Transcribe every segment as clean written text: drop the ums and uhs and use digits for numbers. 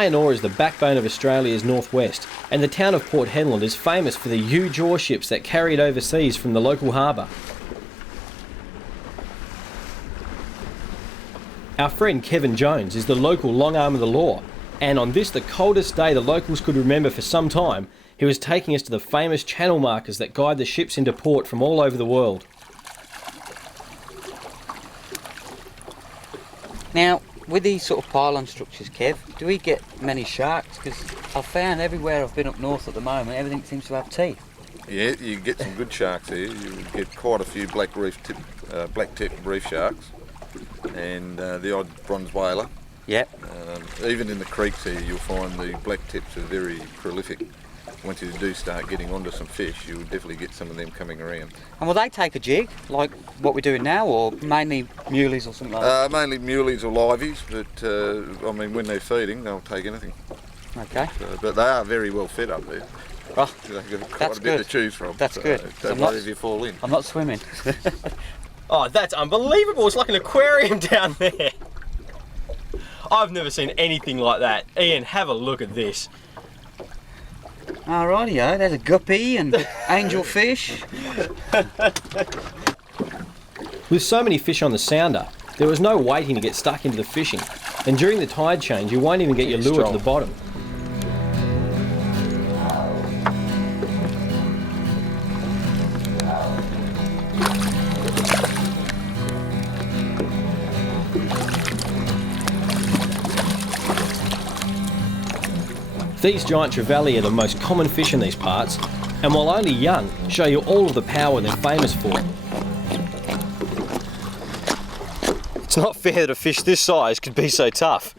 iron ore is the backbone of Australia's northwest, and the town of Port Hedland is famous for the huge ore ships that carry it overseas from the local harbour. Our friend Kevin Jones is the local long arm of the law, and on this, the coldest day the locals could remember for some time, he was taking us to the famous channel markers that guide the ships into port from all over the world. Now, with these sort of pylon structures, Kev, do we get many sharks? Because I've found everywhere I've been up north at the moment, everything seems to have teeth. Yeah, you get some good sharks here. You get quite a few black tip reef sharks, and the odd bronze whaler. Yep. Even in the creeks here, you'll find the black tips are very prolific. Once you do start getting onto some fish, you'll definitely get some of them coming around. And will they take a jig, like what we're doing now, or mainly muleys or something like that? Mainly muleys or liveys, but I mean, when they're feeding, they'll take anything. Okay. But they are very well fed up there. Oh, They've got quite that's a bit good. to choose from. That's good. Don't worry if you fall in. I'm not swimming. Oh, that's unbelievable. It's like an aquarium down there. I've never seen anything like that. Ian, have a look at this. Alrighty-o, there's a guppy and angelfish. With so many fish on the sounder, there was no waiting to get stuck into the fishing, and during the tide change you won't even get your lure to the bottom. These giant Trevally are the most common fish in these parts, and while only young, show you all of the power they're famous for. It's not fair that a fish this size could be so tough.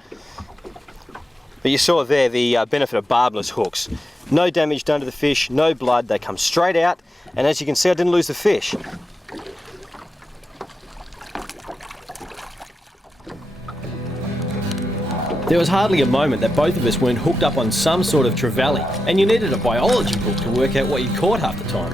But you saw there the benefit of barbless hooks. No damage done to the fish, no blood, they come straight out, and as you can see I didn't lose the fish. There was hardly a moment that both of us weren't hooked up on some sort of Trevally, and you needed a biology book to work out what you caught half the time.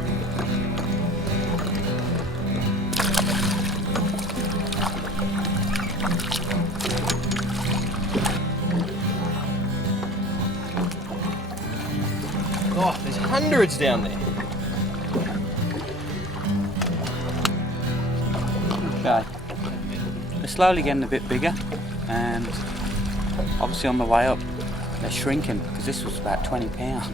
Oh, there's hundreds down there. Okay. They're slowly getting a bit bigger, and obviously on the way up they're shrinking, because this was about 20 pounds.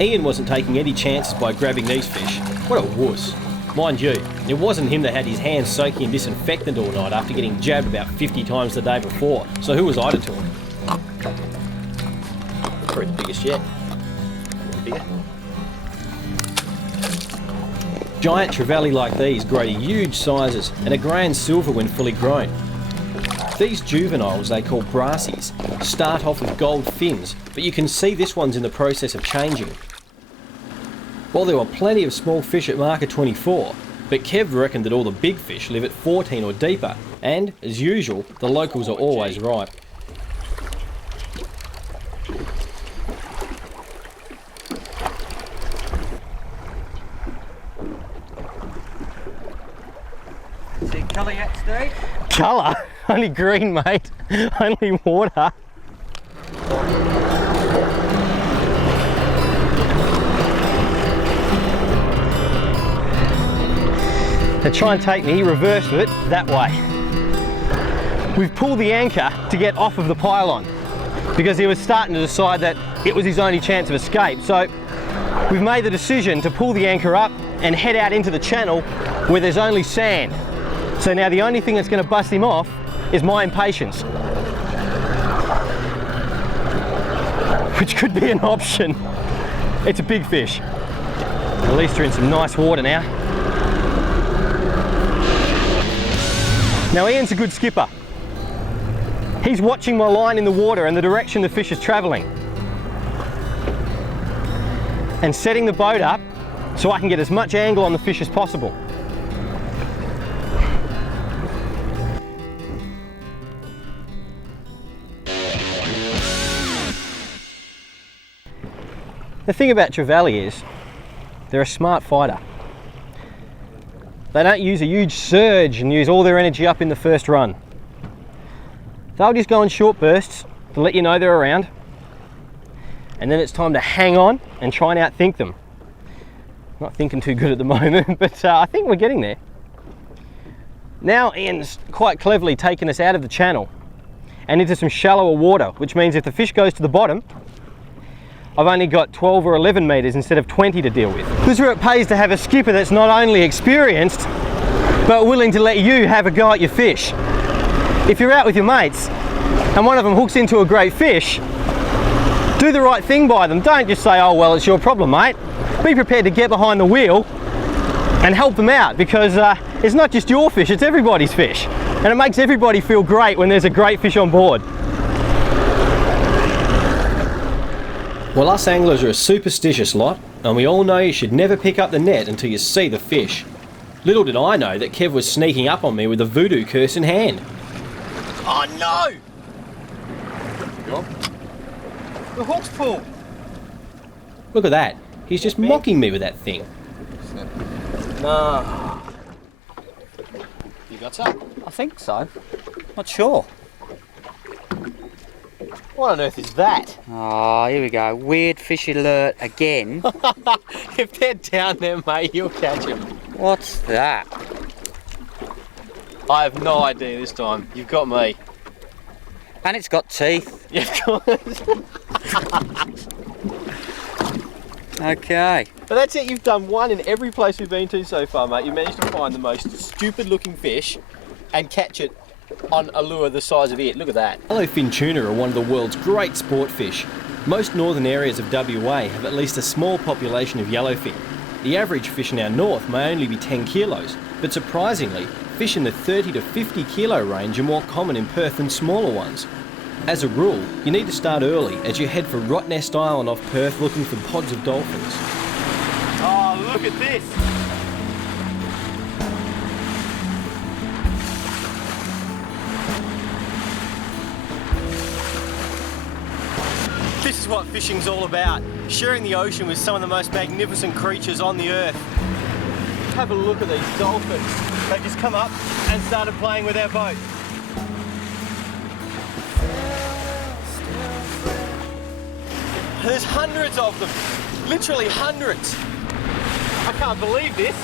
Ian wasn't taking any chances by grabbing these fish. What a wuss. Mind you, it wasn't him that had his hands soaking in disinfectant all night after getting jabbed about 50 times the day before, so who was I to talk? Probably the biggest yet. Bigger. Giant Trevally like these grow to huge sizes and are grey and silver when fully grown. These juveniles they call brassies start off with gold fins, but you can see this one's in the process of changing. Well, there were plenty of small fish at marker 24, but Kev reckoned that all the big fish live at 14 or deeper, and, as usual, the locals are always right. See colour yet, Steve? Colour? Only green, mate. Only water. To try and take me, reverse it that way. We've pulled the anchor to get off of the pylon because he was starting to decide that it was his only chance of escape. So we've made the decision to pull the anchor up and head out into the channel where there's only sand. So now the only thing that's going to bust him off is my impatience, which could be an option. It's a big fish. At least they're in some nice water now. Now Ian's a good skipper. He's watching my line in the water and the direction the fish is travelling, and setting the boat up so I can get as much angle on the fish as possible. The thing about Trevally is they're a smart fighter. They don't use a huge surge and use all their energy up in the first run. They'll just go in short bursts, to let you know they're around. And then it's time to hang on and try and outthink them. Not thinking too good at the moment, but I think we're getting there. Now Ian's quite cleverly taken us out of the channel and into some shallower water, which means if the fish goes to the bottom, I've only got 12 or 11 metres instead of 20 to deal with. This is where it pays to have a skipper that's not only experienced, but willing to let you have a go at your fish. If you're out with your mates and one of them hooks into a great fish, do the right thing by them. Don't just say, oh well, it's your problem, mate. Be prepared to get behind the wheel and help them out, because it's not just your fish, it's everybody's fish. And it makes everybody feel great when there's a great fish on board. Well, us anglers are a superstitious lot, and we all know you should never pick up the net until you see the fish. Little did I know that Kev was sneaking up on me with a voodoo curse in hand. Oh no! Go on. The hook's pulled. Look at that. He's just mocking me with that thing. Snap. No. You got some? I think so. Not sure. What on earth is that? Oh, here we go. Weird fish alert again. If they're down there, mate, you'll catch them. What's that? I have no idea this time. You've got me. And it's got teeth. You've got Okay. But that's it, you've done one in every place we've been to so far, mate. You managed to find the most stupid looking fish and catch it on a lure the size of it. Look at that. Yellowfin tuna are one of the world's great sport fish. Most northern areas of WA have at least a small population of yellowfin. The average fish in our north may only be 10 kilos, but surprisingly, fish in the 30 to 50 kilo range are more common in Perth than smaller ones. As a rule, you need to start early as you head for Rottnest Island off Perth looking for pods of dolphins. Oh, look at this. This is what fishing's all about. Sharing the ocean with some of the most magnificent creatures on the earth. Have a look at these dolphins. They just come up and started playing with our boat. There's hundreds of them, literally hundreds. I can't believe this.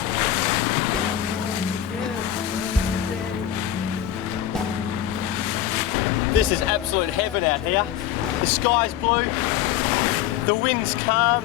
This is absolute heaven out here. The sky's blue, the wind's calm.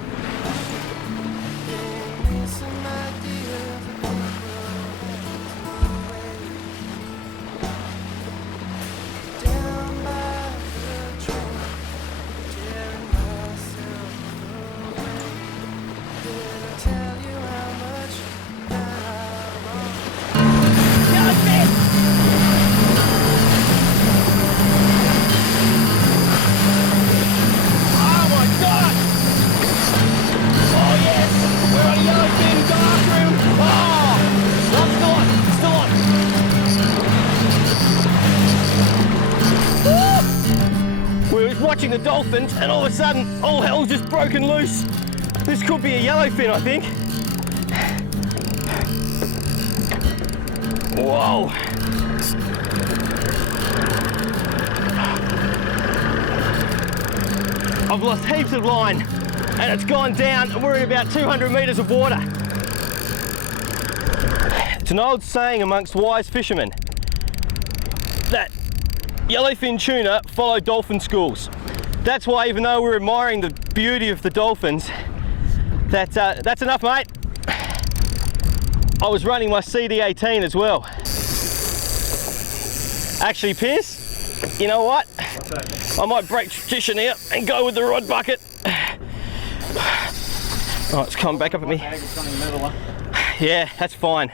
Watching the dolphins, and all of a sudden, all hell's just broken loose. This could be a yellowfin, I think. Whoa! I've lost heaps of line, and it's gone down, and we're in about 200 metres of water. It's an old saying amongst wise fishermen that yellowfin tuna follow dolphin schools. That's why, even though we're admiring the beauty of the dolphins, that's enough, mate. I was running my CD18 as well. Actually, Pierce, you know what? I might break tradition here and go with the rod bucket. Oh, it's coming back up at me. Yeah, that's fine.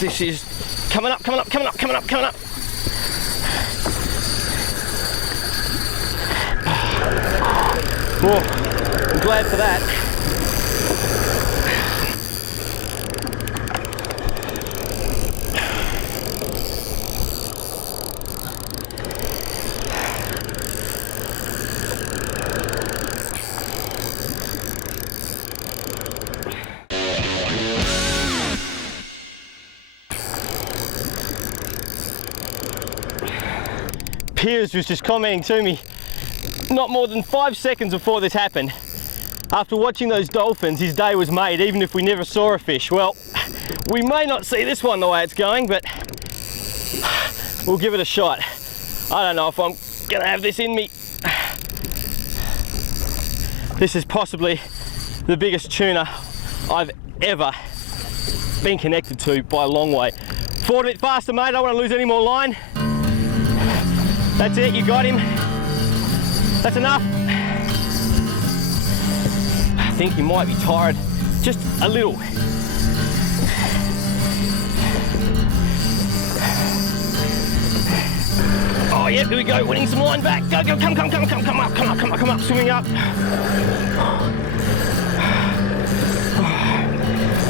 This is coming up, coming up, coming up, coming up, coming up. Oh, I'm glad for that. Piers was just commenting to me not more than 5 seconds before this happened. After watching those dolphins, his day was made, even if we never saw a fish. Well, we may not see this one the way it's going, but we'll give it a shot. I don't know if I'm gonna have this in me. This is possibly the biggest tuna I've ever been connected to by a long way. Forward a bit faster, mate. I don't want to lose any more line. That's it, you got him. That's enough. I think he might be tired just a little. Oh, yep, here we go, winning some line back. Go, go, come up, swimming up.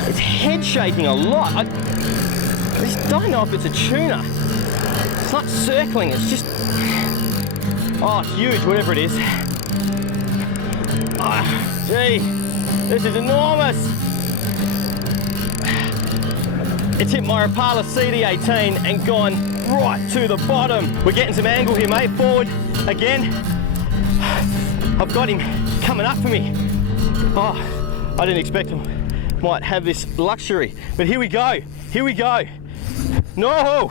It's head shaking a lot. I just don't know if it's a tuna. It's not circling, it's just, oh, it's huge, whatever it is. Oh, gee, this is enormous. It's hit my Rapala CD18 and gone right to the bottom. We're getting some angle here, mate. Forward again. I've got him coming up for me. Oh, I didn't expect him might have this luxury, but here we go. Here we go. No!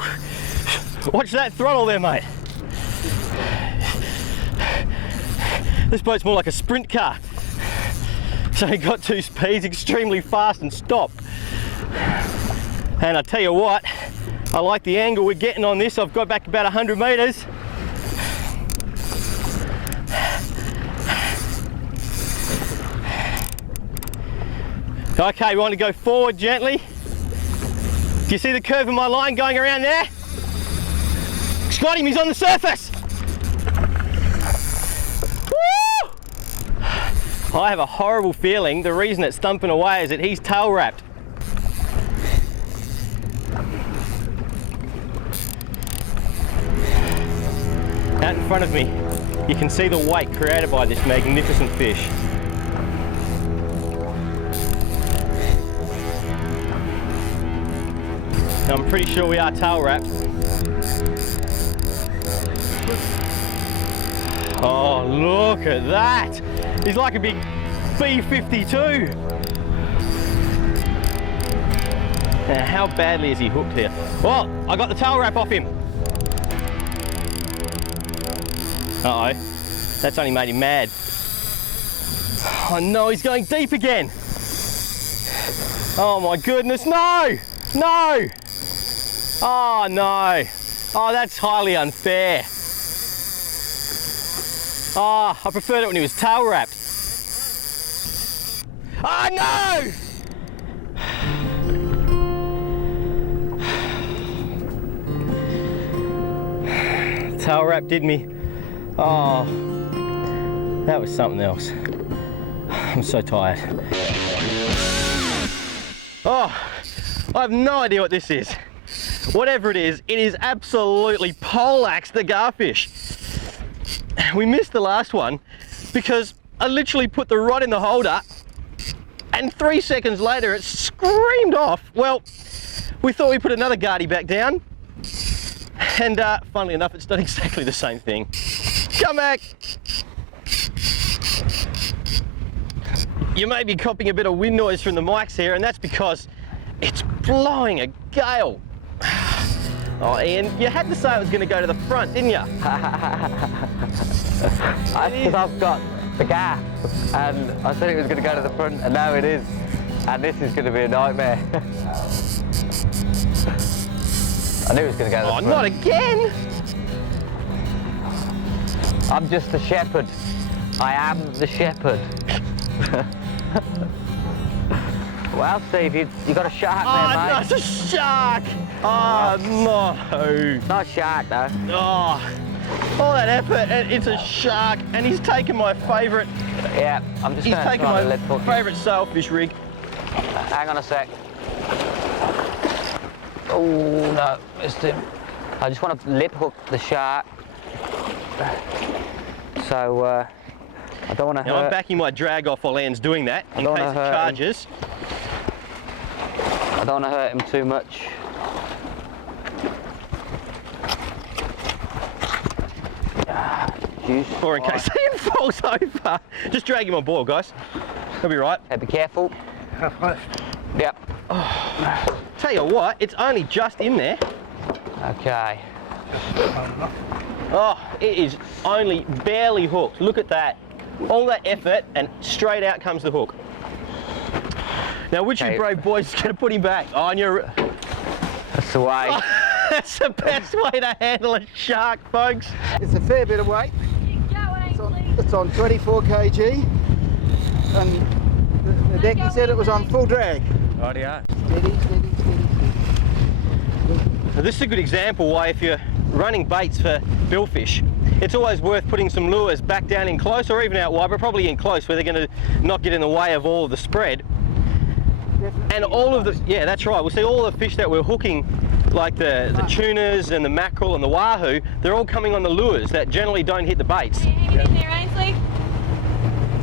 Watch that throttle there, mate. This boat's more like a sprint car. So it got 2 speeds, extremely fast and stop. And I tell you what, I like the angle we're getting on this. I've got back about 100 metres. Okay, we want to go forward gently. Do you see the curve of my line going around there? Got him, he's on the surface. Woo! I have a horrible feeling the reason it's thumping away is that he's tail wrapped. Out in front of me, you can see the weight created by this magnificent fish. I'm pretty sure we are tail wrapped. Oh, look at that! He's like a big B-52. Now, how badly is he hooked here? Well, I got the tail wrap off him. Uh-oh, that's only made him mad. Oh no, he's going deep again. Oh my goodness, no! No! Oh no! Oh, that's highly unfair. Oh, I preferred it when he was tail wrapped. Oh no! Tail wrap did me. Oh, that was something else. I'm so tired. Oh, I have no idea what this is. Whatever it is absolutely poleaxed the garfish. We missed the last one because I literally put the rod in the holder and 3 seconds later it screamed off. Well, we thought we put another guardie back down and funnily enough it's done exactly the same thing. Come back! You may be copying a bit of wind noise from the mics here, and that's because it's blowing a gale. Oh, Ian, you had to say it was going to go to the front, didn't you? I've got the gap, and I said it was going to go to the front, and now it is. And this is going to be a nightmare. I knew it was going to go to the front. Oh, not again! I'm just the shepherd. I am the shepherd. Well, Steve, you got a shark there, mate. Oh, no, it's a shark! Oh, no. Not a shark, though. Oh, all that effort, and it's a shark, and he's taken my favourite. Yeah, I'm just He's going to taken try my to lip hook. favourite sailfish rig. Hang on a sec. Oh, no, missed him. I just want to lip hook the shark. So, I don't want to hurt. Now, I'm backing my drag off while Ian's doing that, in case it charges. I don't want to hurt him too much. juice. Or in case he falls over. Just drag him on board, guys. He'll be right. Hey, be careful. Yep. Tell you what, it's only just in there. Okay. Oh, it is only barely hooked. Look at that. All that effort and straight out comes the hook. Now, which of you brave boys is going to put him back? Oh, and you're... That's the way. That's the best way to handle a shark, folks. It's a fair bit of weight. It's on 24 kg, and the decky said it was on full drag. Rightio. Steady, steady, steady. Now, this is a good example why if you're running baits for billfish, it's always worth putting some lures back down in close or even out wide, but probably in close where they're going to not get in the way of all of the spread. Definitely. And all of the, yeah, that's right. We'll see all the fish that we're hooking, like the tunas and the mackerel and the wahoo, they're all coming on the lures that generally don't hit the baits. Hang in there, Ainsley.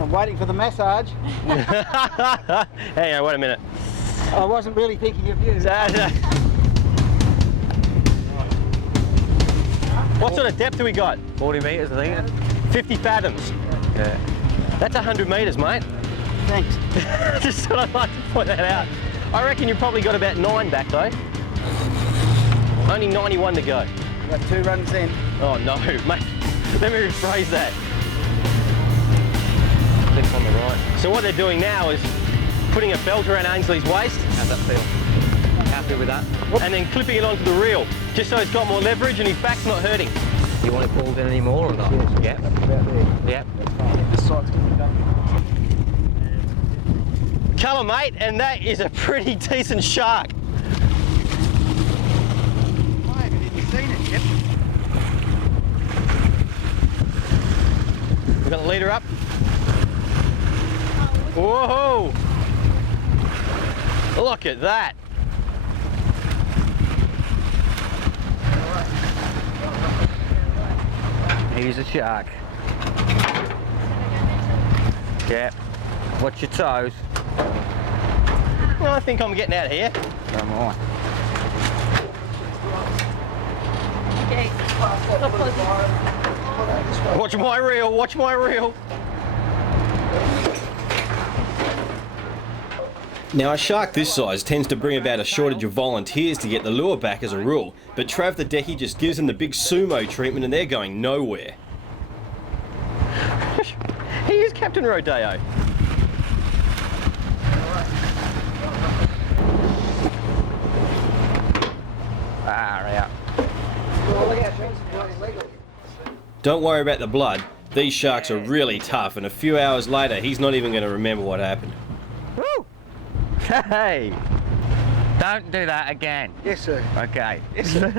I'm waiting for the massage. Hang on, wait a minute. I wasn't really thinking of you. What sort of depth do we got? 40 metres, I think. 50 fathoms. Yeah. That's 100 metres, mate. Thanks. Just thought I'd like to point that out. I reckon you've probably got about 9 back though. Only 91 to go. Got 2 runs in. Oh no, mate. Let me rephrase that. Clip on the right. So what they're doing now is putting a belt around Ainsley's waist. How's that feel? Happy with that? And then clipping it onto the reel, just so he's got more leverage and his back's not hurting. Do you want it pulled in any more or not? Yes, Yeah. about there. Yeah. That's fine. This side's going to be done. Colour, mate, and that is a pretty decent shark. I haven't even seen it yet. We've got the leader up. Whoa! Look at that. He's a shark. Yeah. Watch your toes. Well, I think I'm getting out of here. Come on. Okay. Watch my reel, watch my reel. Now, a shark this size tends to bring about a shortage of volunteers to get the lure back as a rule, but Trav the Decky just gives them the big sumo treatment and they're going nowhere. He is Captain Rodeo. Out. Don't worry about the blood. These sharks are really tough, and a few hours later, he's not even going to remember what happened. Woo! Hey! Don't do that again. Yes, sir. Okay. Yes, sir.